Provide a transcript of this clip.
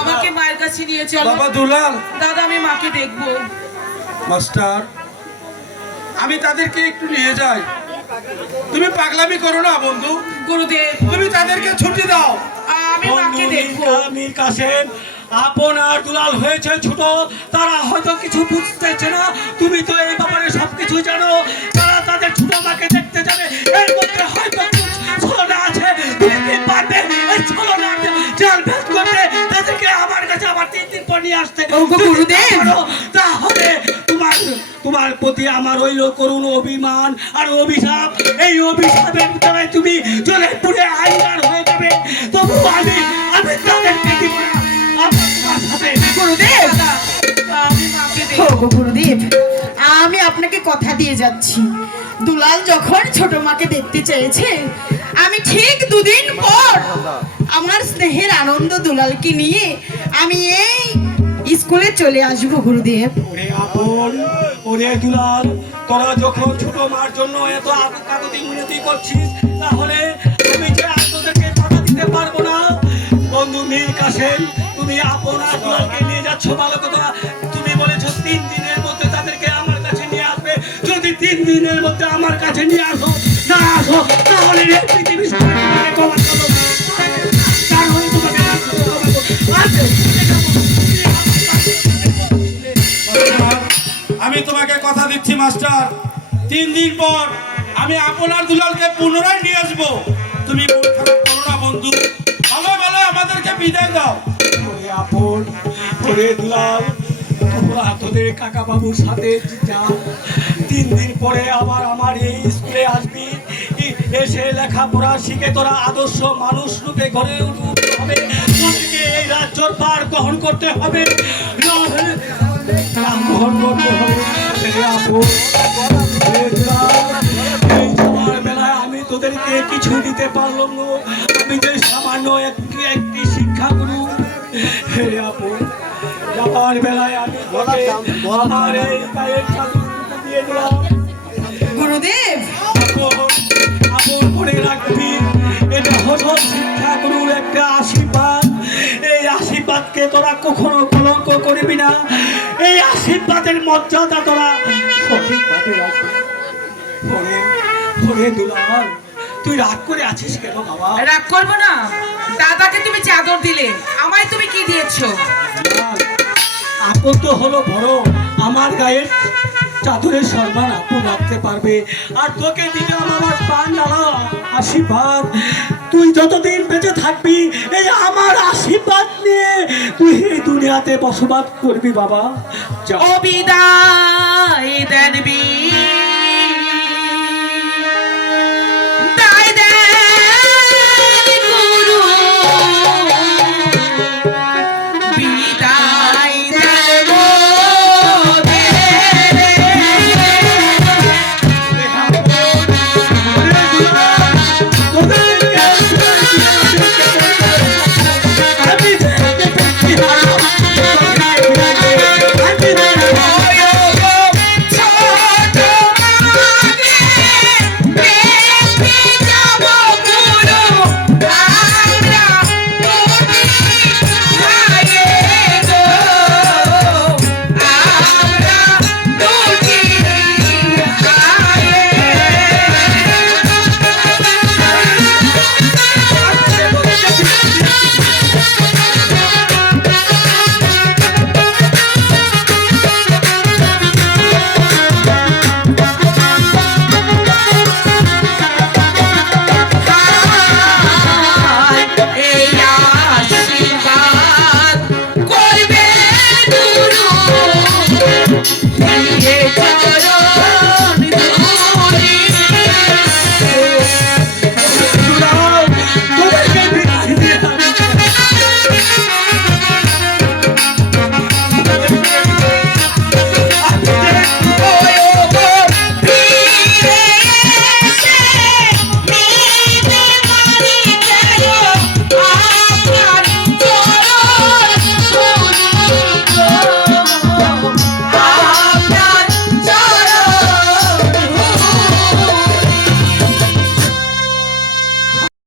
আমাকে মায়ের কাছে নিয়ে চলো। বাবা দুলাল। দাদা আমি মাকে দেখবো। মাস্টার আমি তাদেরকে একটু নিয়ে যাই। তুমি পাগলামি করো না বন্ধু। গুরুদেব তুমি তাদেরকে ছুটি দাও। আমি মাকে দেখবো। মীর কাসেম আপনার দুলাল হয়েছে ছোট, তারা হয়তো কিছু বুঝতেছে না। তুমি তো এই ব্যাপারে সবকিছু জানো। তারা তাদের ছোট মাকে দেখতে যাবে, এর মধ্যে হয়তো ছলনা আছে। তুমি কি পারবে এই ছলনা জাল ভেদ করতে, তাদেরকে আমার কাছে আবার 3 দিন পর নিয়ে আসতে? গুরুদেব তাহলে তোমার প্রতি আমার ওই করুণ অভিমান আর অভিশাপ, এই অভিশাপের দ্বারাই তুমি জলে পুড়ে আইনার হয়ে যাবে। তবু আমি তাদেরকে দিব না। গুরুদেব আমি মাকে দেখবো। গুরুদেব আমি আপনাকে কথা দিয়ে যাচ্ছি, দুলাল যখন ছোট মাকে দেখতে চেয়েছে, আমি ঠিক 2 দিন পর আমার স্নেহের আনন্দ দুলালকে নিয়ে আমি এই স্কুলে চলে আসবো। গুরুদেব ওরে আপন, ওরে দুলাল, তোরা যখন ছোট মার জন্য এত কাকুতি মিনতি করছিস, তাহলে আমি যে আর তোদেরকে কথা দিতে পারবো না। বন্ধু মীর কাসেম, তুমি আপনার দুলালকে নিয়ে যাচ্ছ ভালো কথা। তুমি বলেছো 3 দিনের মধ্যে তাদেরকে আমার কাছে নিয়ে আসবে। যদি 3 দিনের মধ্যে আমার কাছে নিয়ে আসো না আসো, তাহলে এই পৃথিবী সবাই তোমাকে ক্ষমা করো। কারণ তোমাকে আমি তোমাকে কথা দিচ্ছি মাস্টার, 3 দিন পর আমি আপনার দুলালকে পুনরায় নিয়ে আসবো। তুমি মন খারাপ করো না বন্ধু। ভালো ভালো আমাদেরকে বিদায় দাও। ওরে আপন, ওরে দুলাল, তোরা তোদের কাকা বাবুর সাথে যা। 3 দিন পরে আবার আমার এই স্কুলে আসবি। এসে লেখাপড়া শিখে তোরা আদর্শ মানুষ রূপে গড়ে উঠতে হবে। তোদেরকে এই রাজ্যর পার গ্রহণ করতে হবে। গ্রহণ করতে হবে। ওরে আপন, ওরে দুলাল, এই যাওয়ার বেলায় আমি তোদেরকে কিছু দিতে পারলাম না। আমি যে সামান্য একটি শিক্ষা গুরু। হে আপন, যাওয়ার বেলায় আমি আমার এই গায়ের চাদর দিয়ে দিলাম। গুরুদেব আপন করে রাখবি, এটা হলো শিক্ষা গুরুর একটা আশীর্বাদ। এই আশীর্বাদকে তোরা কখনো কলঙ্ক করবি না। এই আশীর্বাদের মর্যাদা তোরা সঠিকভাবে রাখবি। ওরে দুলাল, তুই রাগ করে আছিস কেন বাবা? রাগ করবো না। দাদাকে তুমি চাদর দিলে, আমায় তুমি কি দিয়েছো? আপন তো হলো বড়, আমার গায়ের চাদরের সম্মান আপন রাখতে পারবে। আর তোকে দিলাম আমার প্রাণ জ্বালা আশীর্বাদ। তুই যতদিন বেঁচে থাকবি এই আমার আশীর্বাদ নিয়ে তুই এই দুনিয়াতে বসবাস করবি বাবা। ও বিদায় দেন বীর